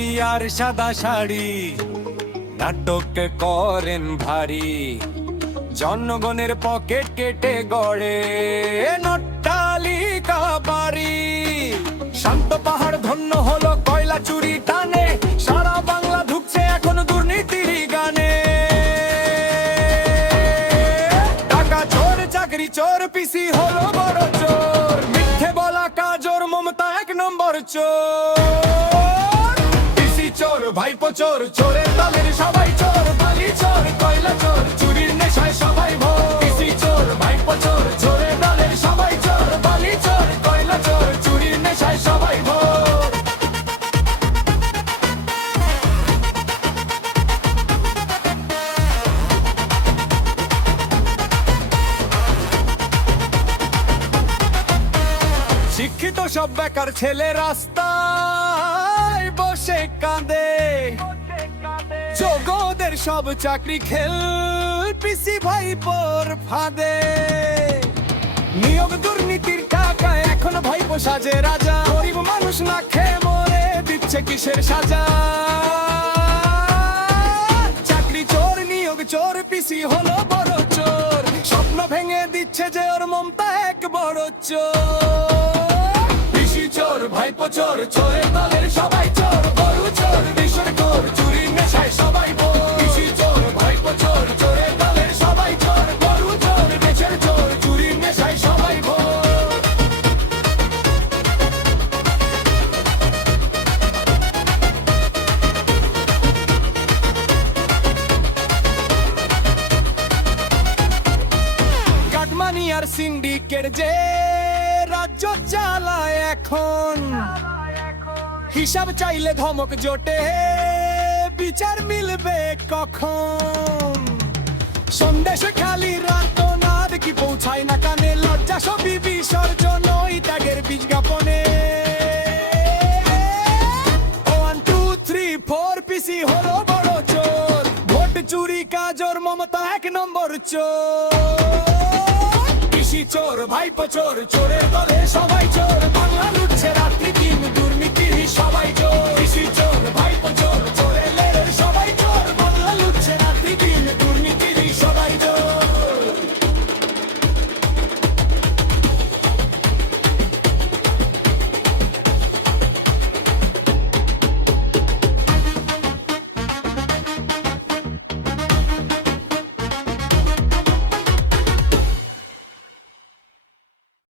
টুপি আর সাদা শাড়ি নাটক করেন ভারী, জনগণের পকেট কেটে গড়ে নট্টালিকা বাড়ি। শান্ত পাহাড় ধন্য হলো কয়লা চুরি টানে, সারা বাংলা ঢুকছে এখন দুর্নীতির গানে। টাকা চোর চাকরি চোর পিসি হলো বড় চোর, মিথ্যে বলা কাজর মমতা 1 নম্বর চোর। পিসি চোর ভাইপো চোর, চোরের দলের সবাই চোর, বালি চোর কয়লা চোর চুরির নেশায় সবাই ভোর। পিসি চোর ভাইপো চোর, চোরের দলের সবাই চোর, বালি চোর কয়লা চোর চুরির নেশায় সবাই ভোর। শিক্ষিত সব বেকার ছেলে রাস্তায় বসে কাঁদে, যোগদের সব চাকরি খেল পিসি ভাইপোর ফাঁদে। নিয়োগ দুর্নীতির টাকা এখন ভাইপো সাজে রাজা, গরিব মানুষ না খেয়ে মরে দিচ্ছে কিসের সাজা। চাকরি চোর নিয়োগ চোর পিসি হলো বড় চোর, স্বপ্ন ভেঙে দিচ্ছে যে ওর মমতা 1 বড় চোর। পিসি চোর ভাইপো চোর, চোরের দলের সবাই চোর, বড় চোর দেশের চোর চুরির নেশায় সবাই ভোর। পিসি চোর ভাইপো চোর, চোরের দলের সবাই চোর, বড় চোর দেশের চোর চুরির নেশায় সবাই ভোর। কাটমানি আর সিন্ডিকেট যে রাজ্য চালায় এখন, হিসাব চাইলে ধমক জোটে বিচার মিলবে কখন। সন্দেশে খালি রাতনাদ কি পৌঁছায় না কানে, লজ্জা সবই বিসর্জন ওই ত্যাগের বিজ্ঞাপনে। 1 2 3 4 পিসি হলো বড় চোর, ভোট চুরি কাজর মমতা 1 নম্বর চোর। পিসি চোর ভাইপো চোর, চোরের দলে সবাই চোর, বাংলা লুট